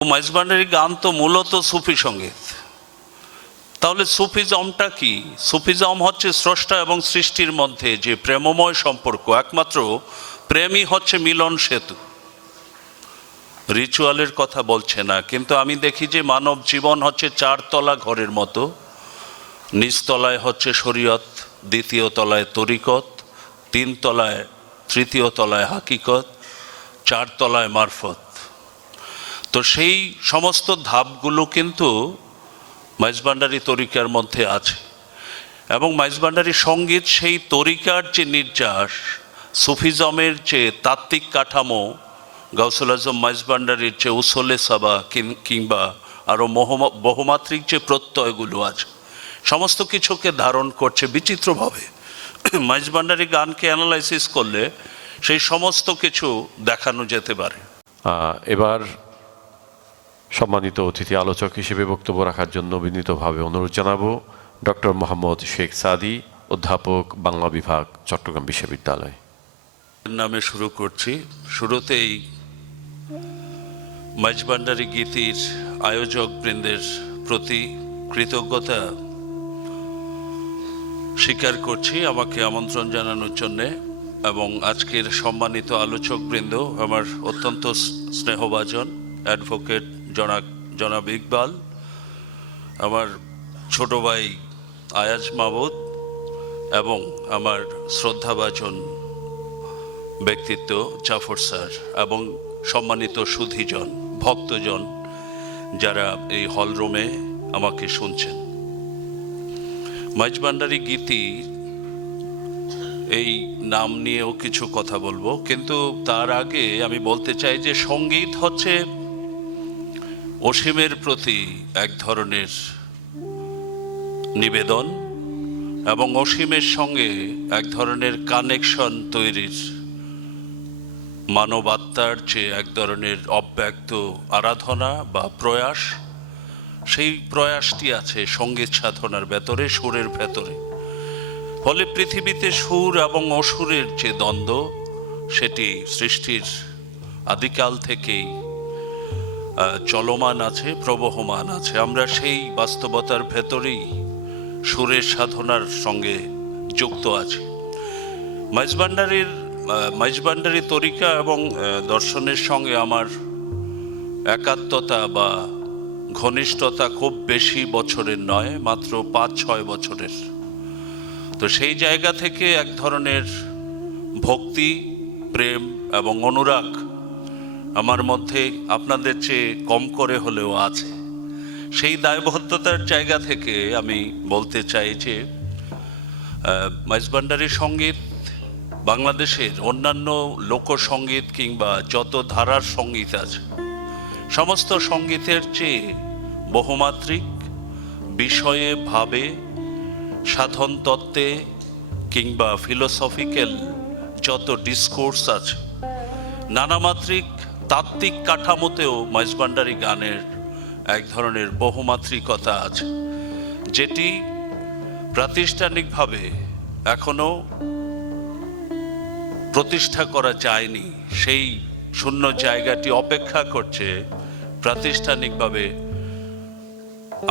মাইজভান্ডারি গান তো মূলত সুফি সঙ্গীত। তাহলে সুফিজমটা কি? সুফিজম হচ্ছে স্রষ্টা এবং সৃষ্টির মধ্যে যে প্রেমময় সম্পর্ক, একমাত্র প্রেমই হচ্ছে মিলন সেতু। রিচুয়ালের কথা বলছে না, কিন্তু আমি দেখি যে মানব জীবন হচ্ছে চারতলা ঘরের মতো। নিচতলায় হচ্ছে শরীয়ত, দ্বিতীয় তলায় তরিকত, তিনতলায় তৃতীয় তলায় হাকিকত, চারতলায় মারফত। তো সেই সমস্ত ধাপগুলো কিন্তু মাইজভান্ডারি তরিকার মধ্যে আছে, এবং মাইজভান্ডারি সঙ্গীত সেই তরিকার যে নির্যাস, সুফিজমের যে তাত্ত্বিক কাঠামো, গাউসুল আজম মাইজভান্ডারির যে উসলে সাবা কিংবা আরও বহুমাত্রিক যে প্রত্যয়গুলো আছে, সমস্ত কিছুকে ধারণ করছে বিচিত্রভাবে। মাইজভান্ডারি গানকে অ্যানালাইসিস করলে সেই সমস্ত কিছু দেখানো যেতে পারে। এবার সম্মানিত অতিথি আলোচক হিসেবে বক্তব্য রাখার জন্য বিনীতভাবে অনুরোধ জানাবো ডক্টর মোহাম্মদ শেখ সাদি, অধ্যাপক, বাংলা বিভাগ, চট্টগ্রাম বিশ্ববিদ্যালয়। নামে শুরু করছি। শুরুতেই মাইজভান্ডারি গীতির আয়োজক বৃন্দের প্রতি কৃতজ্ঞতা স্বীকার করছি আমাকে আমন্ত্রণ জানানোর জন্যে, এবং আজকের সম্মানিত আলোচক বৃন্দ আমার অত্যন্ত স্নেহভাজন অ্যাডভোকেট জনাব ইকবাল, আমার ছোট ভাই আয়াজ মাহমুদ, এবং আমার শ্রদ্ধাভাজন ব্যক্তিত্ব জাফর স্যার, এবং সম্মানিত সুধীজন, ভক্তজন যারা এই হলরুমে আমাকে শুনছেন। মাইজভান্ডারি গীতি এই নাম নিয়েও কিছু কথা বলবো, কিন্তু তার আগে আমি বলতে চাই যে সঙ্গীত হচ্ছে অসীমের প্রতি এক ধরনের নিবেদন, এবং অসীমের সঙ্গে এক ধরনের কানেকশন তৈরির, মানবাত্মার যে এক ধরনের অব্যক্ত আরাধনা বা প্রয়াস, সেই প্রয়াসটি আছে সঙ্গীত সাধনার ভেতরে, সুরের ভেতরে। ফলে পৃথিবীতে সুর এবং অসুরের যে দ্বন্দ্ব, সেটি সৃষ্টির আদিকাল থেকেই চলমান আছে, প্রবহমান আছে। আমরা সেই বাস্তবতার ভেতরেই সুরের সাধনার সঙ্গে যুক্ত আছি। মাইজভান্ডারি তরিকা এবং দর্শনের সঙ্গে আমার একাত্মতা বা ঘনিষ্ঠতা খুব বেশি বছরের নয়, মাত্র 5-6 বছরের। তো সেই জায়গা থেকে এক ধরনের ভক্তি, প্রেম এবং অনুরাগ আমার মধ্যে আপনাদের চেয়ে কম করে হলেও আছে। সেই দায়বদ্ধতার জায়গা থেকে আমি বলতে চাই যে মাইজভান্ডারি সঙ্গীত বাংলাদেশের অন্যান্য লোকসঙ্গীত কিংবা যত ধারার সঙ্গীত আছে, সমস্ত সঙ্গীতের চেয়ে বহুমাত্রিক বিষয়ে, ভাবে, সাধন তত্ত্বে কিংবা ফিলোসফিক্যাল যত ডিসকোর্স আছে, নানামাত্রিক তাত্ত্বিক কাঠামোতেও মাইজভান্ডারি গানের এক ধরনের বহুমাত্রিকতা আছে, যেটি প্রাতিষ্ঠানিকভাবে এখনো প্রতিষ্ঠা করা যায়নি। সেই শূন্য জায়গাটি অপেক্ষা করছে প্রাতিষ্ঠানিকভাবে।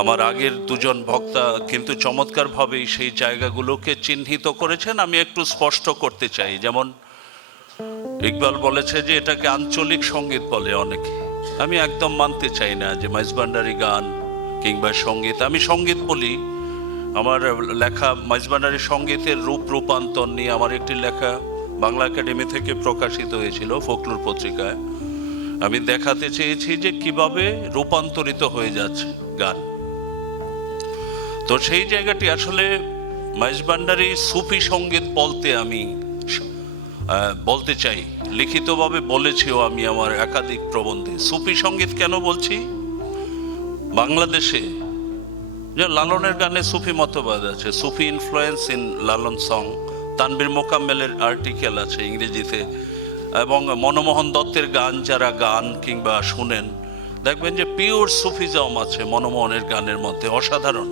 আমার আগের দুজন বক্তা কিন্তু চমৎকারভাবেই সেই জায়গাগুলোকে চিহ্নিত করেছেন। আমি একটু স্পষ্ট করতে চাই, যেমন ইকবাল বলেছে যে এটাকে আঞ্চলিক সঙ্গীত বলে অনেকে। আমি একদম মানতে চাই না যে মাইজভান্ডারি গান কিংবা সঙ্গীত, আমি সঙ্গীত বলি। আমার লেখা মাইজভান্ডারি সঙ্গীতের রূপান্তর নিয়ে আমার একটি লেখা বাংলা একাডেমি থেকে প্রকাশিত হয়েছিল ফোকলোর পত্রিকায়। আমি দেখাতে চেয়েছি যে কিভাবে রূপান্তরিত হয়ে যাচ্ছে গান। তো সেই জায়গাটি আসলে মাইজভান্ডারি সুফি সঙ্গীত বলতে আমি বলতে চাই, লিখিতভাবে বলেছিও আমি আমার একাধিক প্রবন্ধে। সুফি সঙ্গীত কেন বলছি? বাংলাদেশে যে লালনের গানে সুফি মতবাদ আছে, সুফি influence in Lalon song, Tanvir মোকাম্মেলের আর্টিকেল আছে ইংরেজিতে, এবং মনমোহন দত্তের গান যারা গান কিংবা শুনেন, দেখবেন যে পিওর সুফিজম আছে মনমোহনের গানের মধ্যে, অসাধারণ।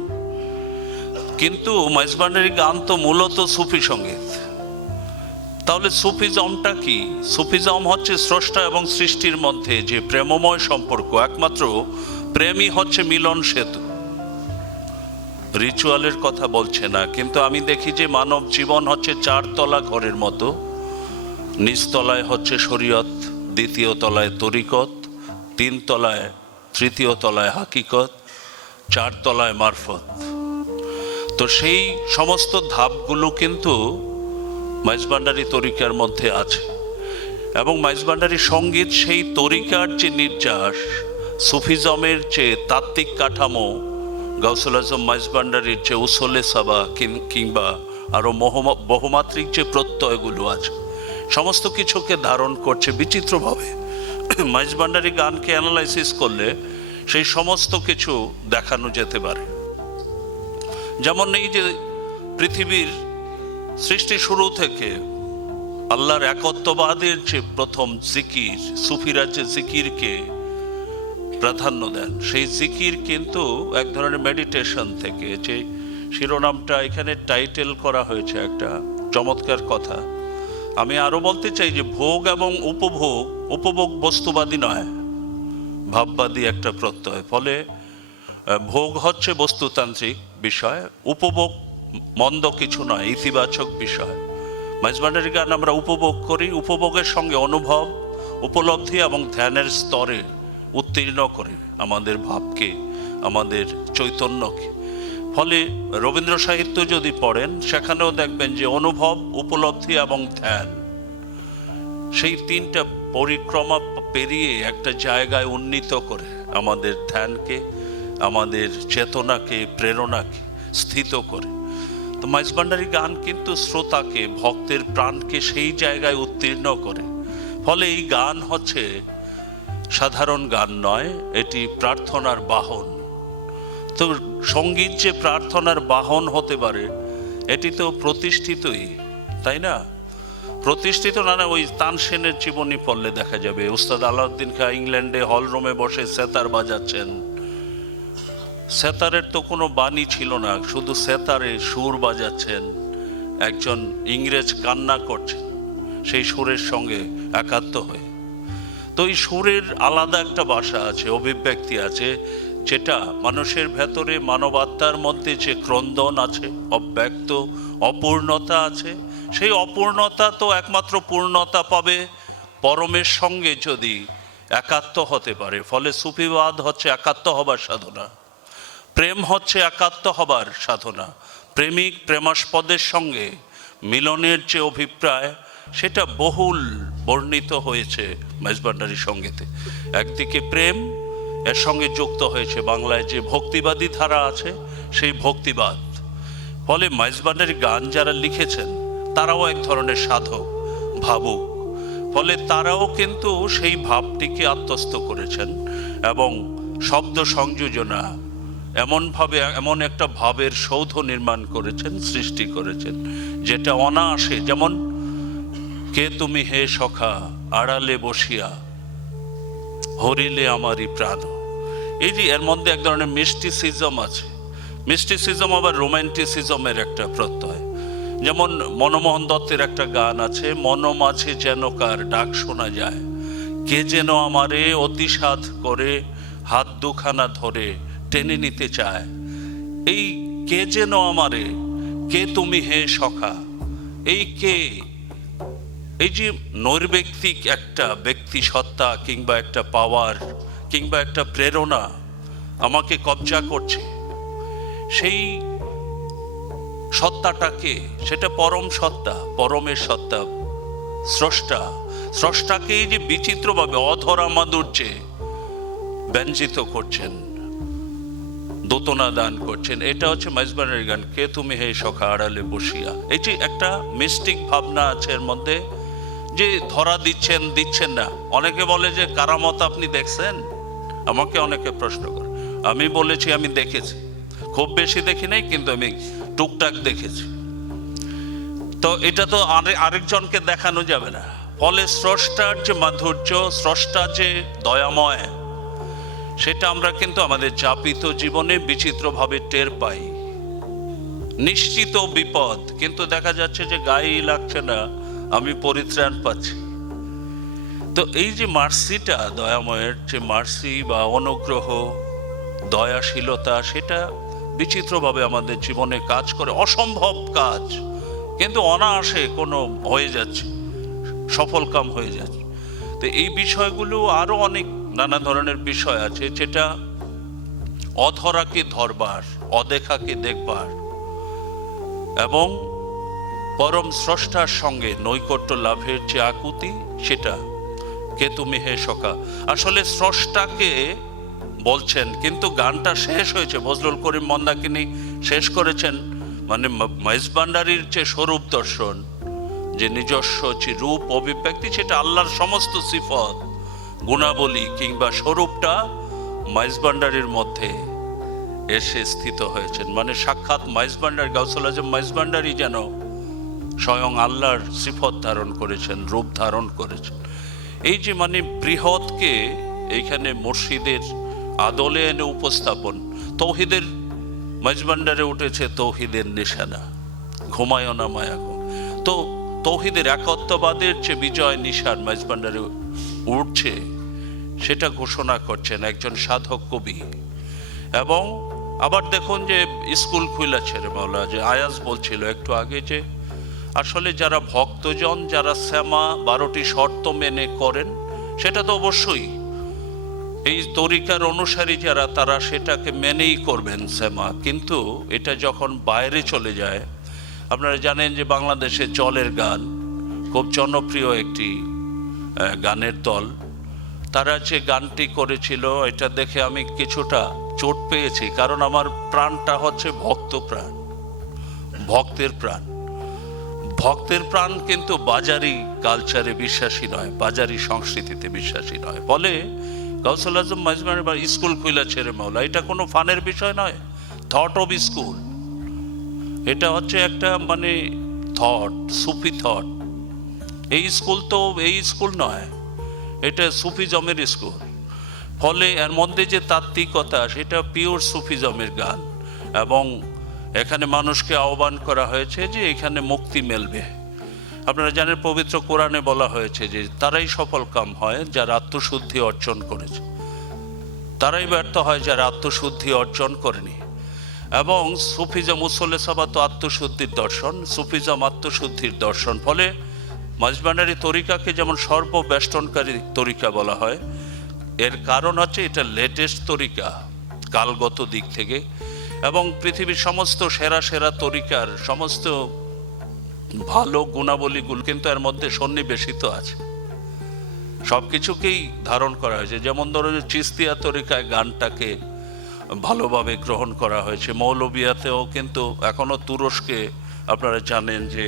কিন্তু মাইজভান্ডারি গান তো মূলত সুফি সঙ্গীত। তাহলে সুফিজমটা কি? সুফিজম হচ্ছে স্রষ্টা এবং সৃষ্টির মধ্যে যে প্রেমময় সম্পর্ক, একমাত্র প্রেমই হচ্ছে মিলন সেতু। রিচুয়ালের কথা বলছে না, কিন্তু আমি দেখি যে মানব জীবন হচ্ছে 4 তলা ঘরের মতো। নিচতলায় হচ্ছে শরীয়ত, দ্বিতীয় তলায় তরিকত, 3 তলায়, তৃতীয় তলায় হাকিকত, 4 তলায় মারফত। তো সেই সমস্ত ধাপগুলো কিন্তু মাইজভান্ডারী তরিকার মধ্যে আছে, এবং মাইজভান্ডারী সঙ্গীত সেই তরিকার যে নির্যাস, সুফিজমের যে তাত্ত্বিক কাঠামো, গাউসুল আজম মাইজভান্ডারীর যে উসলে সাবা কিংবা আরো বহুমাত্রিক যে প্রত্যয়গুলো আছে, সমস্ত কিছুকে ধারণ করছে বিচিত্রভাবে। মাইজভান্ডারী গানকে অ্যানালাইসিস করলে সেই সমস্ত কিছু দেখানো যেতে পারে। যেমন এই যে পৃথিবীর সৃষ্টি শুরু থেকে আল্লাহর একত্ববাদের যে প্রথম জিকির, সুফিরা যে জিকিরকে প্রাধান্য দেন, সেই জিকির কিন্তু এক ধরনের মেডিটেশন থেকে, যে শিরোনামটা এখানে টাইটেল করা হয়েছে একটা চমৎকার কথা। আমি আরো বলতে চাই যে ভোগ এবং উপভোগ বস্তুবাদী নয়, ভাববাদী একটা প্রত্যয়। ফলে ভোগ হচ্ছে বস্তুতান্ত্রিক বিষয়, উপভোগ মন্দ কিছু নয়, ইতিবাচক বিষয়। মাইজভান্ডারী গান আমরা উপভোগ করি, উপভোগের সঙ্গে অনুভব, উপলব্ধি এবং ধ্যানের স্তরে উত্তীর্ণ করে আমাদের ভাবকে, আমাদের চৈতন্যকে। ফলে রবীন্দ্র সাহিত্য যদি পড়েন, সেখানেও দেখবেন যে অনুভব, উপলব্ধি এবং ধ্যান, সেই 3টা পরিক্রমা পেরিয়ে একটা জায়গায় উন্নীত করে আমাদের ধ্যানকে, আমাদের চেতনাকে, প্রেরণাকে স্থিত করে। তো মাইজভান্ডারী গান কিন্তু শ্রোতাকে, ভক্তের প্রাণকে সেই জায়গায় উত্তীর্ণ করে। ফলে এই গান হচ্ছে সাধারণ গান নয়, এটি প্রার্থনার বাহন। তো সঙ্গীত যে প্রার্থনার বাহন হতে পারে, এটি তো প্রতিষ্ঠিতই, তাই না? প্রতিষ্ঠিত না, ওই তানসেনের জীবনী পড়লে দেখা যাবে উস্তাদ আলাউদ্দিন খাঁ ইংল্যান্ডে হলরুমে বসে সেতার বাজাচ্ছেন। সেতারের তো কোনো বাণী ছিল না, শুধু সেতারে সুর বাজাচ্ছেন। একজন ইংরেজ কান্না করছেন সেই সুরের সঙ্গে একাত্ম হয়ে। তো এই সুরের আলাদা একটা ভাষা আছে, অভিব্যক্তি আছে, যেটা মানুষের ভেতরে, মানবাত্মার মধ্যে যে ক্রন্দন আছে, অব্যক্ত অপূর্ণতা আছে, সেই অপূর্ণতা তো একমাত্র পূর্ণতা পাবে পরমের সঙ্গে যদি একাত্ম হতে পারে। ফলে সুফিবাদ হচ্ছে একাত্ম হবার সাধনা, প্রেম হচ্ছে একাত্ম হবার সাধনা। প্রেমিক প্রেমাস্পদের সঙ্গে মিলনের যে অভিপ্রায়, সেটা বহুল বর্ণিত হয়েছে মাইজভান্ডারী সঙ্গীতে। একদিকে প্রেম, এর সঙ্গে যুক্ত হয়েছে বাংলায় যে ভক্তিবাদী ধারা আছে, সেই ভক্তিবাদ। ফলে মাইজভান্ডারী গান যারা লিখেছেন, তারাও এক ধরনের সাধক, ভাবুক। ফলে তারাও কিন্তু সেই ভাবটিকে আত্মস্থ করেছেন এবং শব্দ সংযোজনা এমনভাবে, এমন একটা ভাবের সৌধ নির্মাণ করেছেন, সৃষ্টি করেছেন, যেটা অনায়াসে, যেমন কে তুমি হে সখা আড়ালে বসিয়া হরিলে আমারই প্রাণ। এই যে এর মধ্যে এক ধরনের মিস্টিসিজম আছে। মিস্টিসিজম আবার রোম্যান্টিসিজমের একটা প্রত্যয়। যেমন মনমোহন দত্তের একটা গান আছে, মন মাঝে যেন কার ডাক শোনা যায়, কে যেন আমারে অতিসাধ করে হাত দুখানা ধরে টেনে নিতে চায়। এই কে যেন আমারে, কে তুমি হে সখা, এই কে, এই যে নৈর্ব্যক্তিক একটা ব্যক্তি সত্তা কিংবা একটা পাওয়ার কিংবা একটা প্রেরণা আমাকে কবজা করছে, সেই সত্তাটাকে, সেটা পরম সত্তা, পরমের সত্তা, স্রষ্টা। স্রষ্টাকেই যে বিচিত্রভাবে অধরা মাধুর্যে ব্যঞ্জিত করছেন, দোতনা দান করছেন। এটা হচ্ছে মাইজভান্ডারী গান, কে তুমি হে সখা আড়ালে বসিয়া। এই যে একটা মিস্টিক ভাবনা আছে এর মধ্যে, যে ধরা দিচ্ছেন না। অনেকে বলে যে কারামত আপনি দেখছেন, আমাকে অনেকে প্রশ্ন করে। আমি বলেছি আমি দেখেছি, খুব বেশি দেখি নাই, কিন্তু আমি টুকটাক দেখেছি। তো এটা তো আরেকজনকে দেখানো যাবে না। ফলে স্রষ্টার যে মাধুর্য, স্রষ্টা যে দয়াময়, সেটা আমরা কিন্তু আমাদের যাপিত জীবনে বিচিত্রভাবে টের পাই। নিশ্চিত বিপদ, কিন্তু দেখা যাচ্ছে যে গায়েই লাগছে না, আমি পরিত্রাণ পাচ্ছি। তো এই যে মার্সিটা, দয়াময়ের যে মার্সি বা অনুগ্রহ, দয়াশীলতা, সেটা বিচিত্রভাবে আমাদের জীবনে কাজ করে। অসম্ভব কাজ কিন্তু অনায়াসে কোনো হয়ে যাচ্ছে, সফল কাম হয়ে যাচ্ছে। তো এই বিষয়গুলো আরো অনেক নানা ধরনের বিষয় আছে, যেটা অধরাকে ধরবার, অদেখাকে দেখবার এবং পরম স্রষ্টার সঙ্গে নৈকট্য লাভের যে আকুতি, সেটা কে তুমি হে সখা। আসলে স্রষ্টাকে বলছেন, কিন্তু গানটা শেষ হয়েছে, বজলুল করিম মন্দাকিনী শেষ করেছেন মানে মেজবান্ডারির যে স্বরূপ দর্শন, যে নিজস্ব যে রূপ অভিব্যক্তি, সেটা আল্লাহর সমস্ত সিফত, গুণাবলী কিংবা স্বরূপটা মেজবান্ডারির মধ্যে এসে স্থিত হয়েছেন। মানে সাক্ষাৎ মেজবান্ডারি, গাউসুল আজম মেজবান্ডারি যেন স্বয়ং আল্লাহর সিফত ধারণ করেছেন, রূপ ধারণ করেছেন। এই যে মানে বৃহৎকে এইখানে মুর্শিদের আদলে এনে উপস্থাপন, তৌহিদের মেজবান্ডারে উঠেছে তৌহিদের নিশানা, ঘুমায় না মায়া। তো তৌহিদের একত্ববাদের যে বিজয় নিশান মেজবান্ডারে উঠছে, সেটা ঘোষণা করছেন একজন সাধক কবি। এবং আবার দেখুন যে স্কুল খুলেছে রে মাওলা, যে আয়াজ বলছিল একটু আগে, যে আসলে যারা ভক্তজন, যারা শ্যামা 12টি শর্ত মেনে করেন, সেটা তো অবশ্যই এই তরিকার অনুসারী যারা, তারা সেটাকে মেনেই করবেন শ্যামা। কিন্তু এটা যখন বাইরে চলে যায়, আপনারা জানেন যে বাংলাদেশে জলের গান খুব জনপ্রিয় একটি গানের দল, তারা যে গানটি করেছিল, এটা দেখে আমি কিছুটা চোট পেয়েছি, কারণ আমার প্রাণটা হচ্ছে ভক্ত প্রাণ, ভক্তের প্রাণ। ভক্তের প্রাণ কিন্তু বাজারি কালচারে বিশ্বাসী নয়, বাজারি সংস্কৃতিতে বিশ্বাসী নয়। ফলে গাউসুল আজম মেজবান্ডারি বা স্কুল খুলেছে রে মাওলা, এটা কোনো ফানের বিষয় নয়, থট অফ স্কুল। এটা হচ্ছে একটা মানে থট, সুফি থট। এই স্কুল তো এই স্কুল নয়, এটা সুফিজমের স্কুল। ফলে এর মধ্যে যে তাত্ত্বিকতা, সেটা পিওর সুফিজমের গান। এবং এখানে মানুষকে আহ্বান করা হয়েছে যে এখানে মুক্তি মেলবে। আপনারা জানেন পবিত্র কোরআনে বলা হয়েছে যে তারাই সফল কাম হয় যারা আত্মশুদ্ধি অর্জন করেছে, তারাই ব্যর্থ হয় যারা আত্মশুদ্ধি অর্জন করেনি। এবং সুফিজম উসলে সাবা তো আত্মশুদ্ধির দর্শন, সুফিজম আত্মশুদ্ধির দর্শন। ফলে মেজবান্ডারি তরিকাকে যেমন সর্ববেষ্টনকারী তরিকা বলা হয়, এর কারণ হচ্ছে এটা লেটেস্ট তরিকা কালগত দিক থেকে, এবং পৃথিবীর সমস্ত সেরা সেরা তরিকার সমস্ত ভালো গুণাবলীগুলো কিন্তু এর মধ্যে সন্নিবেশিত আছে, সব কিছুকেই ধারণ করা হয়েছে। যেমন ধরুন চিস্তিয়া তরিকায় গানটাকে ভালোভাবে গ্রহণ করা হয়েছে। মৌলবিয়াতেও কিন্তু এখনো তুরস্কে আপনারা জানেন যে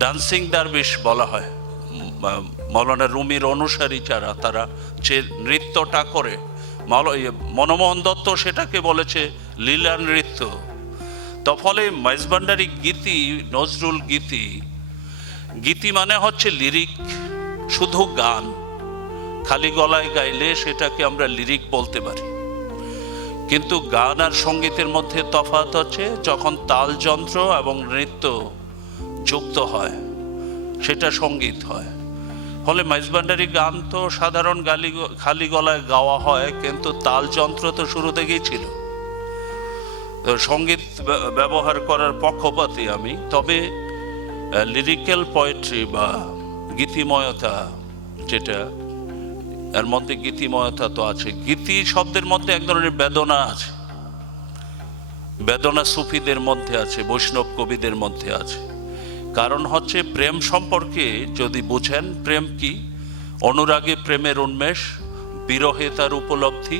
ডান্সিং দারবিশ বলা হয়, মৌলানা রুমির অনুসারী যারা, তারা যে নৃত্যটা করে, মনমোহন দত্ত সেটাকে বলেছে লীলা নৃত্য। তো ফলে মেজবান্ডারি গীতি, নজরুল গীতি, গীতি মানে হচ্ছে লিরিক, শুধু গান, খালি গলায় গাইলে সেটাকে আমরা লিরিক বলতে পারি। কিন্তু গান আর সঙ্গীতের মধ্যে তফাৎ হচ্ছে যখন তাল যন্ত্র এবং নৃত্য যুক্ত হয়, সেটা সঙ্গীত হয়। ফলে মেজবান্ডারি গান তো সাধারণ খালি গলায় গাওয়া হয়, কিন্তু তাল যন্ত্র তো শুরু থেকেই ছিল। সঙ্গীত ব্যবহার করার পক্ষপাতী আমি, তবে লিরিক্যাল পোয়েট্রি বা গীতিময়তা, যেটা এর মধ্যে গীতিময়তা তো আছে। গীতি শব্দের মধ্যে এক ধরনের বেদনা আছে, বেদনা সুফিদের মধ্যে আছে, বৈষ্ণব কবিদের মধ্যে আছে। কারণ হচ্ছে প্রেম সম্পর্কে যদি বুঝেন, প্রেম কি? অনুরাগে প্রেমের উন্মেষ, বিরহে তার উপলব্ধি,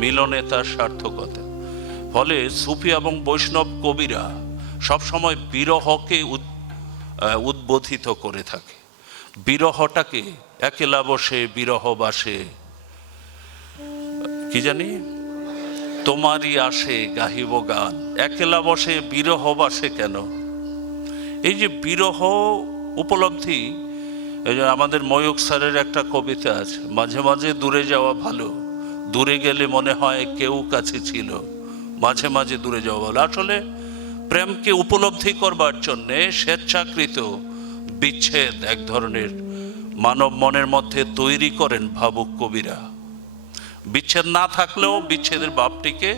মিলনে তার সার্থকতা। ফলে সুফি এবং বৈষ্ণব কবিরা সবসময় বিরহকে উদ্বোধিত করে থাকে। বিরহটাকে একেলা বসে বিরহ বাসে, কি জানি তোমারই আসে গাহিব গান। একেলা বসে বিরহ বাসে কেন? এই যে বিরহ উপলব্ধি, এই যে আমাদের ময়ূক স্যারের একটা কবিতা আছে, মাঝে মাঝে দূরে যাওয়া ভালো, দূরে গেলে মনে হয় কেউ কাছে ছিল, মাঝে মাঝে দূরে যাওয়া ভালো। আসলে প্রেমকে উপলব্ধি করবার জন্যে স্বেচ্ছাকৃত বিচ্ছেদ এক ধরনের মানব মনের মধ্যে তৈরি করেন ভাবুক কবিরা। বিচ্ছেদ না থাকলেও বিচ্ছেদের ভাবটিকে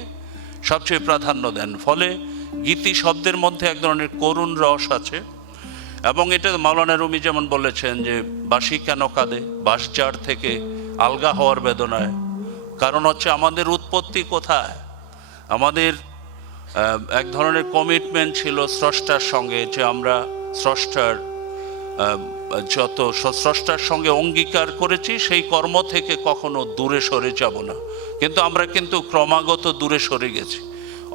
সবচেয়ে প্রাধান্য দেন। ফলে গীতি শব্দের মধ্যে এক ধরনের করুণ রস আছে। এবং এটা মাওলানা রুমি যেমন বলেছেন যে বাঁশি কেন কাঁদে, বাঁশঝাড় থেকে আলগা হওয়ার বেদনায়। কারণ হচ্ছে আমাদের উৎপত্তি কোথায়, আমাদের এক ধরনের কমিটমেন্ট ছিল স্রষ্টার সঙ্গে, যে আমরা স্রষ্টার স্রষ্টার সঙ্গে অঙ্গীকার করেছি সেই কর্ম থেকে কখনো দূরে সরে যাব না। কিন্তু আমরা ক্রমাগত দূরে সরে গেছি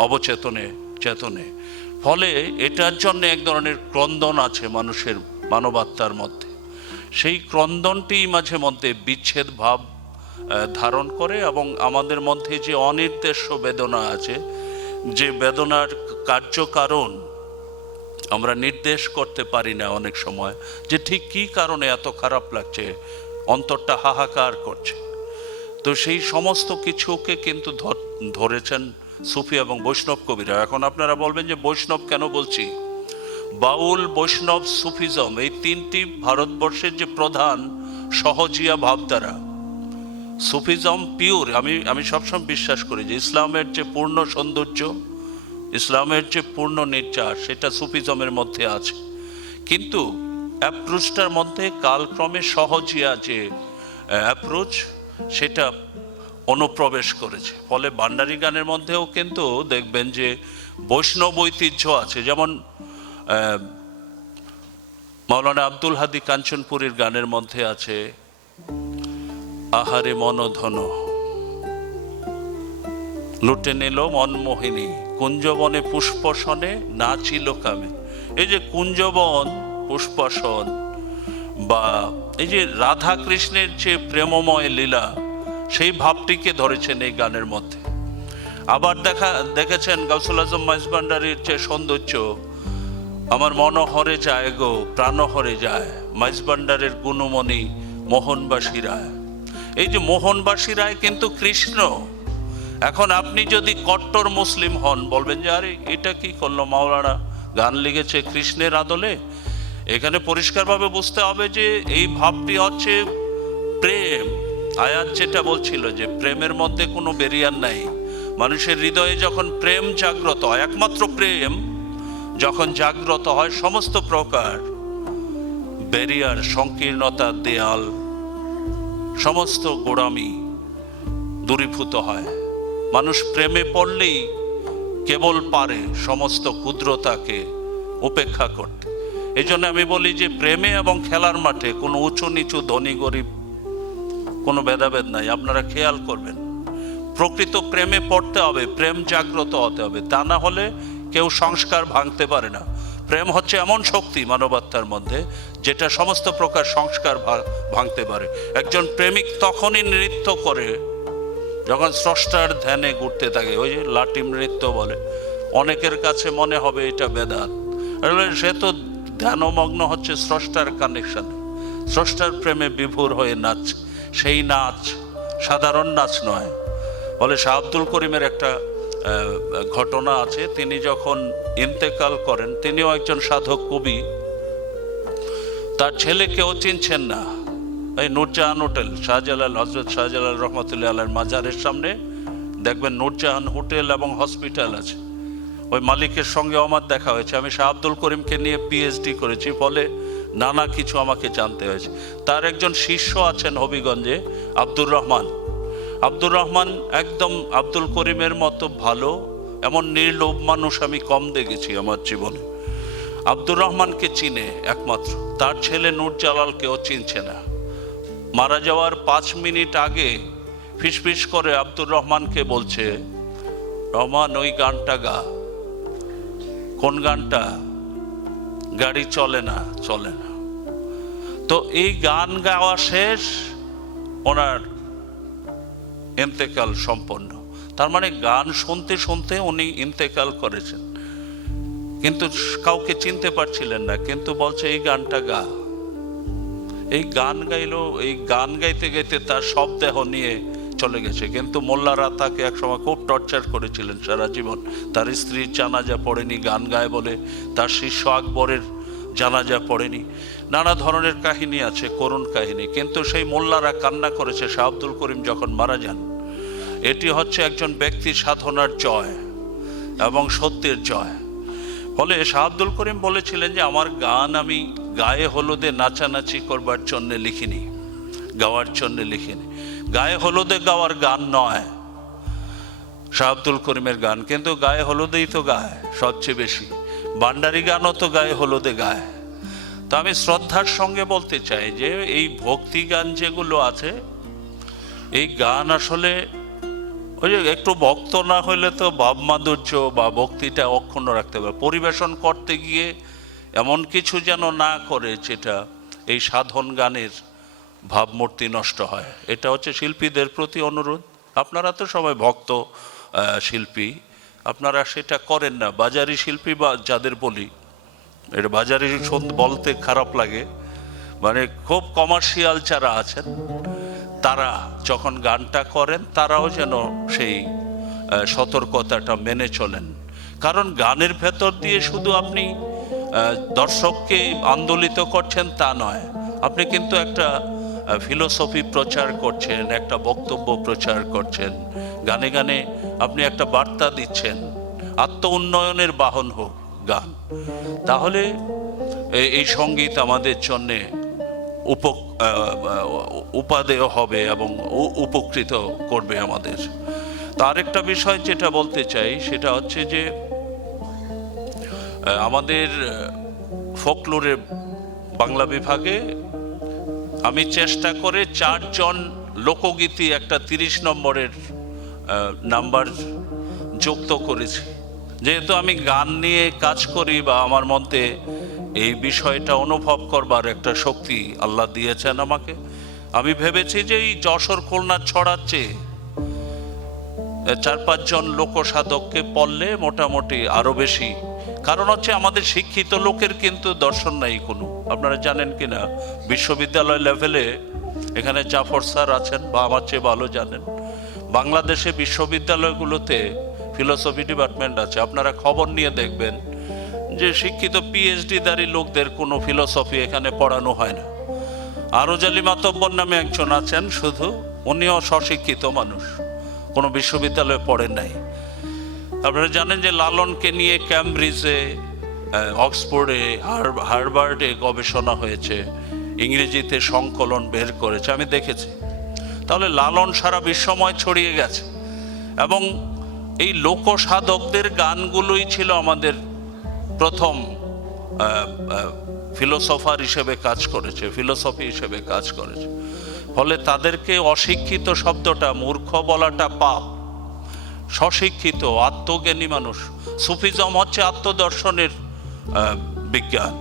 অবচেতনে চেতনে। ফলে এটার জন্য এক ধরনের ক্রন্দন আছে মানুষের মানবাত্মার মধ্যে। সেই ক্রন্দনটি মাঝে মধ্যে বিচ্ছেদ ভাব ধারণ করে এবং আমাদের মধ্যে যে অনির্দেশ্য বেদনা আছে, যে বেদনার কার্যকারণ আমরা নির্দেশ করতে পারি না অনেক সময়, যে ঠিক কী কারণে এত খারাপ লাগছে, অন্তরটা হাহাকার করছে। তো সেই সমস্ত কিছুকে কিন্তু ধরেছেন সুফি এবং বৈষ্ণব কবিরা। এখন আপনারা বলবেন যে বৈষ্ণব কেন বলছি? বাউল, বৈষ্ণব, সুফিজম এই তিনটি ভারতবর্ষের যে প্রধান সহজিয়া ভাবধারা। সুফিজম পিওর, আমি সবসময় বিশ্বাস করি যে ইসলামের যে পূর্ণ সৌন্দর্য, ইসলামের যে পূর্ণ নির্যাস, সেটা সুফিজমের মধ্যে আছে। কিন্তু অ্যাপ্রোচটার মধ্যে কালক্রমে সহজিয়া যে অ্যাপ্রোচ, সেটা অনুপ্রবেশ করেছে। ফলে ভান্ডারী গানের মধ্যেও কিন্তু দেখবেন যে বৈষ্ণব ঐতিহ্য আছে। যেমন মাওলানা আব্দুল হাদি কাঞ্চনপুরীর গানের মধ্যে আছে আহারে মনধন লুটে নিল মনমোহিনী, কুঞ্জবনে পুষ্পসনে নাচিল কামে। এই যে কুঞ্জবন, পুষ্পসন বা এই যে রাধা কৃষ্ণের যে প্রেমময় লীলা, সেই ভাবটিকে ধরেছেন এই গানের মধ্যে। আবার দেখেছেন গাউসুল আজম মাইজভান্ডারীর যে সৌন্দর্য, আমার মন হরে যায় গো প্রাণ হরে যায়, মাইজভান্ডারের গুণমণি মোহনবাসী রায়। এই যে মোহনবাসী রায় কিন্তু কৃষ্ণ। এখন আপনি যদি কট্টর মুসলিম হন, বলবেন যে আরে এটা কি করলো মাওলানা, গান লিখেছে কৃষ্ণের আদলে। এখানে পরিষ্কারভাবে বুঝতে হবে যে এই ভাবটি হচ্ছে প্রেম। আয়াত যেটা বলছিল যে প্রেমের মধ্যে কোনো ব্যারিয়ার নাই। মানুষের হৃদয়ে যখন প্রেম জাগ্রত হয়, একমাত্র প্রেম যখন জাগ্রত হয়, সমস্ত প্রকার ব্যারিয়ার, সংকীর্ণতা, দেয়াল, সমস্ত গোড়ামি দূরীভূত হয়। মানুষ প্রেমে পড়লেই কেবল পারে সমস্ত ক্ষুদ্রতাকে উপেক্ষা করতে। এই জন্য আমি বলি যে প্রেমে এবং খেলার মাঠে কোনো উঁচু নিচু, ধনী গরিব কোনো ভেদাভেদ নাই। আপনারা খেয়াল করবেন, প্রকৃত প্রেমে পড়তে হবে, প্রেম জাগ্রত হতে হবে। তা না হলে কেউ সংস্কার ভাঙতে পারে না। প্রেম হচ্ছে এমন শক্তি মানবাত্মার মধ্যে যেটা সমস্ত প্রকার সংস্কার ভাঙতে পারে। একজন প্রেমিক তখনই নৃত্য করে যখন স্রষ্টার ধ্যানে ঘুরতে থাকে। ওই যে লাটিম নৃত্য বলে, অনেকের কাছে মনে হবে এটা বেদাত, সে তো ধ্যানমগ্ন হচ্ছে স্রষ্টার কানেকশনে, স্রষ্টার প্রেমে বিভোর হয়ে নাচ। সেই নাচ সাধারণ নাচ নয়। বলে শাহ আব্দুল করিমের একটা ঘটনা আছে। তিনি যখন ইন্তেকাল করেন, তিনিও একজন সাধক কবি, তার ছেলে কেউ চিনছেন না। এই নূরজাহান হোটেল, শাহজালাল, হজরত শাহজালাল রহমতুল্লাহ আলাইহির মাজারের সামনে দেখবেন নূরজাহান হোটেল এবং হসপিটাল আছে। ওই মালিকের সঙ্গে আমার দেখা হয়েছে। আমি শাহ আব্দুল করিমকে নিয়ে পিএইচডি করেছি, ফলে নানা কিছু আমাকে জানতে হয়েছে। তার একজন শিষ্য আছেন হবিগঞ্জে, আব্দুর রহমান। আব্দুর রহমান একদম আব্দুল করিমের মতো ভালো, এমন নির্লোভ মানুষ আমি কম দেখেছি আমার জীবনে। আব্দুর রহমানকে চিনে একমাত্র, তার ছেলে নূরজালালকেও চিনছে না। মারা যাওয়ার 5 মিনিট আগে ফিসফিস করে আব্দুর রহমানকে বলছে, রহমান ওই গানটা গা। কোন গানটা? গাড়ি চলে না, চলে না। তো এই গান গাওয়া শেষ, ওনার ইন্তেকাল সম্পন্ন। তার মানে গান শুনতে শুনতে উনি ইন্তেকাল করেছেন, কিন্তু কাউকে চিনতে পারছিলেন না। কিন্তু বলছে এই গানটা গা। এই গান গাইলো, এই গান গাইতে গাইতে তার সব দেহ নিয়ে চলে গেছে। কিন্তু মোল্লারা তাকে একসময় খুব টর্চার করেছিলেন সারা জীবন। তার স্ত্রীর জানাজা পড়েনি গান গায় বলে। তার শিষ্য আকবরের জানাজা পড়েনি, নানা ধরনের কাহিনী আছে, করুণ কাহিনী, কিন্তু সেই মোল্লারা কান্না করেছে শাহ আব্দুল করিম যখন মারা যান। এটি হচ্ছে একজন ব্যক্তির সাধনার জয় এবং সত্যের জয়। ফলে শাহ আব্দুল করিম বলেছিলেন যে আমার গান আমি গায়ে হলুদে নাচানাচি করবার জন্য লিখিনি, গাওয়ার জন্য লিখিনি। গায়ে হলুদে গাওয়ার গান নয় শাহ আব্দুল করিমের গান, কিন্তু গায়ে হলুদেই তো গায় সবচেয়ে বেশি। ভান্ডারি গানও তো গায়ে হলুদে গায়। তো আমি শ্রদ্ধার সঙ্গে বলতে চাই যে এই ভক্তি গান যেগুলো আছে, এই গান আসলে ওই যে একটু ভক্ত না হইলে তো ভাব মাধুর্য বা ভক্তিটা অক্ষুণ্ণ রাখতে পারে। পরিবেশন করতে গিয়ে এমন কিছু যেন না করে যেটা এই সাধন গানের ভাবমূর্তি নষ্ট হয়। এটা হচ্ছে শিল্পীদের প্রতি অনুরোধ। আপনারা তো সবাই ভক্ত শিল্পী, আপনারা সেটা করেন না। বাজারি শিল্পী বা যাদের বলি, এটা বাজারি বলতে খারাপ লাগে, মানে খুব কমার্শিয়াল যারা আছেন তারা যখন গানটা করেন তারাও যেন সেই সতর্কতাটা মেনে চলেন। কারণ গানের ভেতর দিয়ে শুধু আপনি দর্শককে আন্দোলিত করছেন তা নয়, আপনি কিন্তু একটা ফিলোসফি প্রচার করছেন, একটা বক্তব্য প্রচার করছেন, গানে গানে আপনি একটা বার্তা দিচ্ছেন। আত্ম উন্নয়নের বাহন হোক গান, তাহলে এই সঙ্গীত আমাদের জন্যে উপাদেয় হবে এবং উপকৃত করবে আমাদের। তো আরেকটা বিষয় যেটা বলতে চাই সেটা হচ্ছে যে আমাদের ফোকলোরে বাংলা বিভাগে আমি চেষ্টা করে 4 জন লোকগীতি একটা 30 নম্বরের নাম্বার যুক্ত করেছি। যেহেতু আমি গান নিয়ে কাজ করি বা আমার মধ্যে এই বিষয়টা অনুভব করবার একটা শক্তি আল্লাহ দিয়েছেন আমাকে, আমি ভেবেছি যে এই যশোর খুলনা ছড়াচ্ছে 4-5 জন লোকসাধককে পড়লে মোটামুটি আরো বেশি। কারণ হচ্ছে আমাদের শিক্ষিত লোকের কিন্তু দর্শন নাই কোনো। আপনারা জানেন কিনা বিশ্ববিদ্যালয় লেভেলে এখানে জাফর স্যার আছেন বা আমার চেয়ে ভালো জানেন, বাংলাদেশে বিশ্ববিদ্যালয়গুলোতে ফিলোসফি ডিপার্টমেন্ট আছে। আপনারা খবর নিয়ে দেখবেন যে শিক্ষিত পিএইচডি দারি লোকদের কোনো ফিলোসফি এখানে পড়ানো হয় না। আরজ আলী মাতব্বর নামে একজন আছেন, শুধু উনিও স্বশিক্ষিত মানুষ, কোনো বিশ্ববিদ্যালয়ে পড়েন নাই। আপনারা জানেন যে লালনকে নিয়ে ক্যামব্রিজে, অক্সফোর্ডে, হার্ভার্ডে গবেষণা হয়েছে, ইংরেজিতে সংকলন বের করেছে, আমি দেখেছি। তাহলে লালন সারা বিশ্বময় ছড়িয়ে গেছে এবং এই লোকসাধকদের গানগুলোই ছিল আমাদের প্রথম ফিলোসফার হিসেবে কাজ করেছে, ফিলোসফি হিসেবে কাজ করেছে। ফলে তাদেরকে অশিক্ষিত শব্দটা, মূর্খ বলাটা পাপ। স্বশিক্ষিত আত্মজ্ঞানী মানুষ। সুফিজম হচ্ছে আত্মদর্শনের বিজ্ঞান,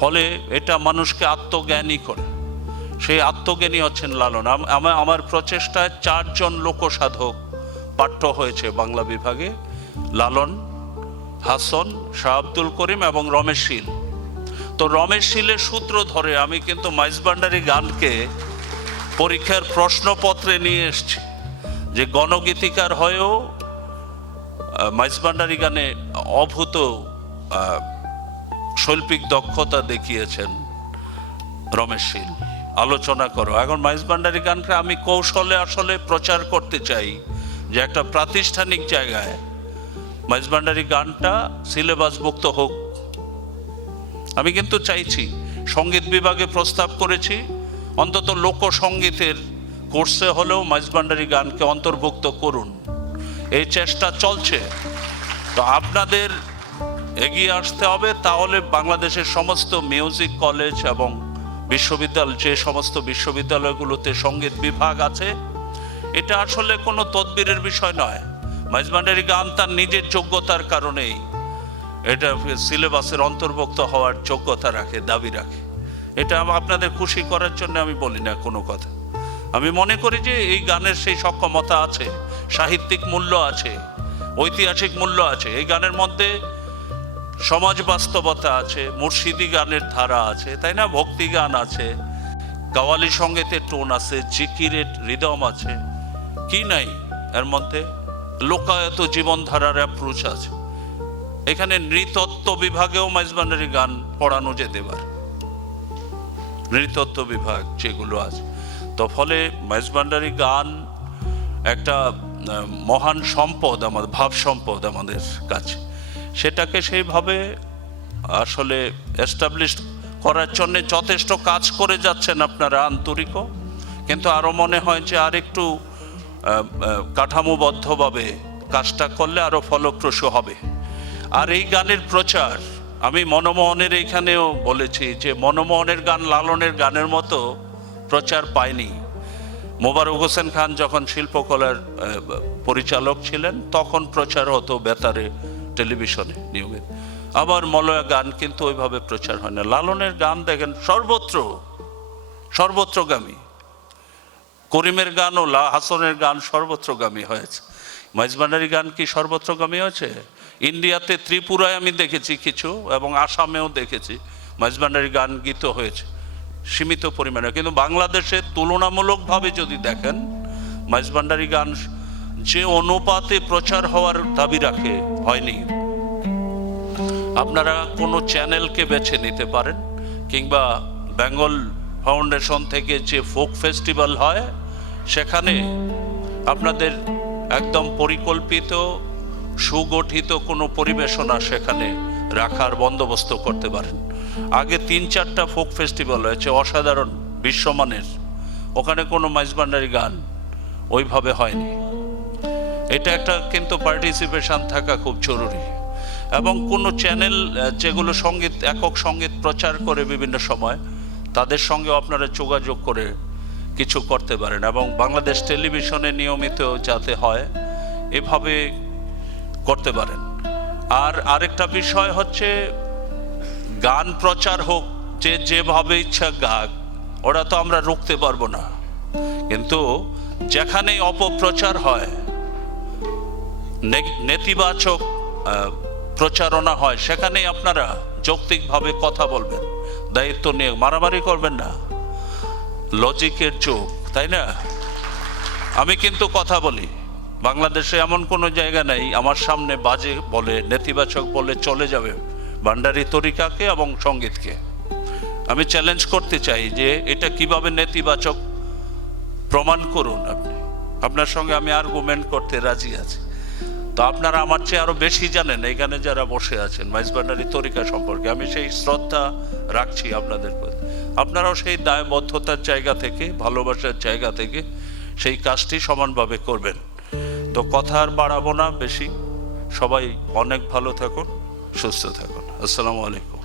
ফলে এটা মানুষকে আত্মজ্ঞানী করে। সেই আত্মজ্ঞানী হচ্ছেন লালন। আমার প্রচেষ্টায় 4 জন লোকসাধক পাঠ্য হয়েছে বাংলা বিভাগে, লালন, হাসন, শাহ আব্দুল করিম এবং রমেশ শীল। তো রমেশ শীলের সূত্র ধরে আমি কিন্তু মাইজ ভান্ডারী গানকে পরীক্ষার প্রশ্নপত্রে নিয়ে এসছি, যে গণগীতিকার হয়েও মাইজ ভান্ডারী গানে অভূত শৈল্পিক দক্ষতা দেখিয়েছেন রমেশ শীল। আলোচনা করো। এখন মাইজ ভান্ডারী গানকে আমি কৌশলে আসলে প্রচার করতে চাই যে একটা প্রাতিষ্ঠানিক জায়গায় মাইজ ভান্ডারী গানটা সিলেবাসভুক্ত হোক। আমি কিন্তু চাইছি, সঙ্গীত বিভাগে প্রস্তাব করেছি, অন্তত লোকসঙ্গীতের কোর্সে হলেও মাইজ ভান্ডারী গানকে অন্তর্ভুক্ত করুন। এই চেষ্টা চলছে। তো আপনাদের এগিয়ে আসতে হবে, তাহলে বাংলাদেশের সমস্ত মিউজিক কলেজ এবং বিশ্ববিদ্যালয়, যে সমস্ত বিশ্ববিদ্যালয়গুলোতে সঙ্গীত বিভাগ আছে, এটা আসলে কোনো তদবিরের বিষয় নয়। মাইজ ভান্ডারী গান তার নিজের যোগ্যতার কারণেই এটা সিলেবাসের অন্তর্ভুক্ত হওয়ার যোগ্যতা রাখে, দাবি রাখে। এটা আপনাদের খুশি করার জন্য আমি বলি না কোনো কথা। আমি মনে করি যে এই গানের সেই সক্ষমতা আছে, সাহিত্যিক মূল্য আছে, ঐতিহাসিক মূল্য আছে। এই গানের মধ্যে সমাজ বাস্তবতা আছে, মুর্শিদি গানের ধারা আছে, তাই না? ভক্তি গান আছে, কাওয়ালি সঙ্গীতের টোন আছে, জিকিরের রিদম আছে, কি নাই এর মধ্যে? লোকায়ত জীবনধারার অ্যাপ্রোচ আছে। এখানে নৃতত্ত্ব বিভাগেও মাইজভান্ডারি গান পড়ানো যেতে পারে, নৃতত্ত্ব বিভাগ যেগুলো আছে। তো ফলে মাইজভান্ডারি গান একটা মহান সম্পদ, আমাদের ভাব সম্পদ আমাদের কাছে। সেটাকে সেইভাবে আসলে এস্টাবলিশ করার জন্য যথেষ্ট কাজ করে যাচ্ছেন আপনারা আন্তরিকও, কিন্তু আরও মনে হয় যে আর একটু কাঠামোবদ্ধভাবে কাজটা করলে আরও ফলপ্রসূ হবে। আর এই গানের প্রচার আমি মনমোহনের এইখানেও বলেছি যে মনমোহনের গান লালনের গানের মতো প্রচার পায়নি। মোবারক হোসেন খান যখন শিল্পকলার পরিচালক ছিলেন তখন প্রচার হতো বেতারে, টেলিভিশনে নিয়মিত। আবার মলয়া গান কিন্তু ওইভাবে প্রচার হয় না। লালনের গান দেখেন সর্বত্রগামী। করিমের গান ও হাসনের গান সর্বত্রগামী হয়েছে। মাইজভান্ডারি গান কি সর্বত্রগামী হয়েছে? ইন্ডিয়াতে ত্রিপুরায় আমি দেখেছি কিছু, এবং আসামেও দেখেছি মাইজভান্ডারি গান গীত হয়েছে সীমিত পরিমাণে, কিন্তু বাংলাদেশে তুলনামূলকভাবে যদি দেখেন মাইজভান্ডারি গান যে অনুপাতে প্রচার হওয়ার দাবি রাখে হয়নি। আপনারা কোনো চ্যানেলকে বেছে নিতে পারেন, কিংবা বেঙ্গল ফাউন্ডেশন থেকে যে ফোক ফেস্টিভ্যাল হয় সেখানে আপনাদের একদম পরিকল্পিত সুগঠিত কোনো পরিবেশনা সেখানে রাখার বন্দোবস্ত করতে পারেন। আগে 3-4টা ফোক ফেস্টিভ্যাল হয়েছে অসাধারণ বিশ্বমানের, ওখানে কোনো মাইজভান্ডারি গান ওইভাবে হয়নি। এটা একটা কিন্তু পার্টিসিপেশন থাকা খুব জরুরি। এবং কোনো চ্যানেল যেগুলো সঙ্গীত একক সঙ্গীত প্রচার করে বিভিন্ন সময়, তাদের সঙ্গে আপনারা যোগাযোগ করে কিছু করতে পারেন, এবং বাংলাদেশ টেলিভিশনে নিয়মিত যাতে হয় এভাবে করতে পারেন। আর আরেকটা বিষয় হচ্ছে গান প্রচার হোক, যে যেভাবে ইচ্ছা গাক, ওরা তো আমরা রুখতে পারবো না, কিন্তু যেখানেই অপপ্রচার হয়, নেতিবাচক প্রচারণা হয়, সেখানেই আপনারা যৌক্তিকভাবে কথা বলবেন, দায়িত্ব নিয়ে মারামারি করবেন না। লজিকের যুগ, তাই না? আমি কিন্তু কথা বলি, বাংলাদেশে এমন কোনো জায়গা নেই আমার সামনে বাজে বলে, নেতিবাচক বলে চলে যাবে ভান্ডারি তরিকাকে এবং সঙ্গীতকে। আমি চ্যালেঞ্জ করতে চাই যে এটা কিভাবে নেতিবাচক প্রমাণ করুন আপনি, আপনার সঙ্গে আমি আর্গুমেন্ট করতে রাজি আছি। তো আপনারা আমার চেয়ে আরো বেশি জানেন এখানে যারা বসে আছেন মাইজভান্ডারি তরিকা সম্পর্কে, আমি সেই শ্রদ্ধা রাখছি আপনাদের প্রতি। আপনারাও সেই দায়বদ্ধতার জায়গা থেকে, ভালোবাসার জায়গা থেকে সেই কাজটি সমানভাবে করবেন। তো কথা আর বাড়াবো না বেশি, সবাই অনেক ভালো থাকুন, সুস্থ থাকুন। আসসালামু আলাইকুম।